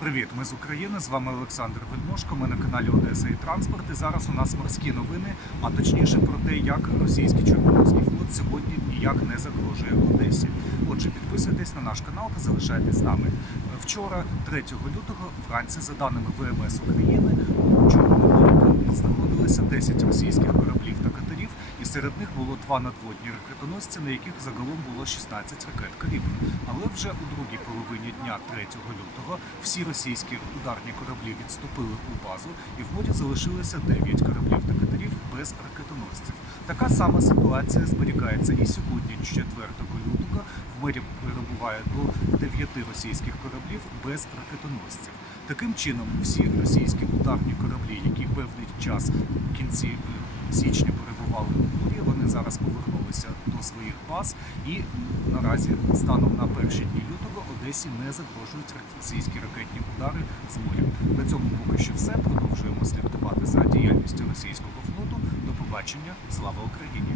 Привіт, ми з України. З вами Олександр Вельмошко. Ми на каналі Одеса і Транспорт. І зараз у нас морські новини, а точніше про те, як російський Чорноморський флот сьогодні ніяк не загрожує Одесі. Отже, підписуйтесь на наш канал та залишайтесь з нами. Вчора, 3 лютого, вранці, за даними ВМС України, у Чорному морі знаходилися 10 російських кораблів і серед них було два надводні ракетоносці, на яких загалом було 16 ракет калібру. Але вже у другій половині дня 3 лютого всі російські ударні кораблі відступили у базу, і в моді залишилося 9 кораблів та катерів без ракетоносців. Така сама ситуація зберігається і сьогодні, 4 лютого. В морі перебуває до 9 російських кораблів без ракетоносців. Таким чином, всі російські ударні кораблі, які певний час в кінці е, січня морі, зараз повернулися до своїх баз і наразі станом на перші дні лютого Одесі не загрожують російські ракетні удари з моря. На цьому поки що все. Продовжуємо слідкувати за діяльністю російського флоту. До побачення. Слава Україні!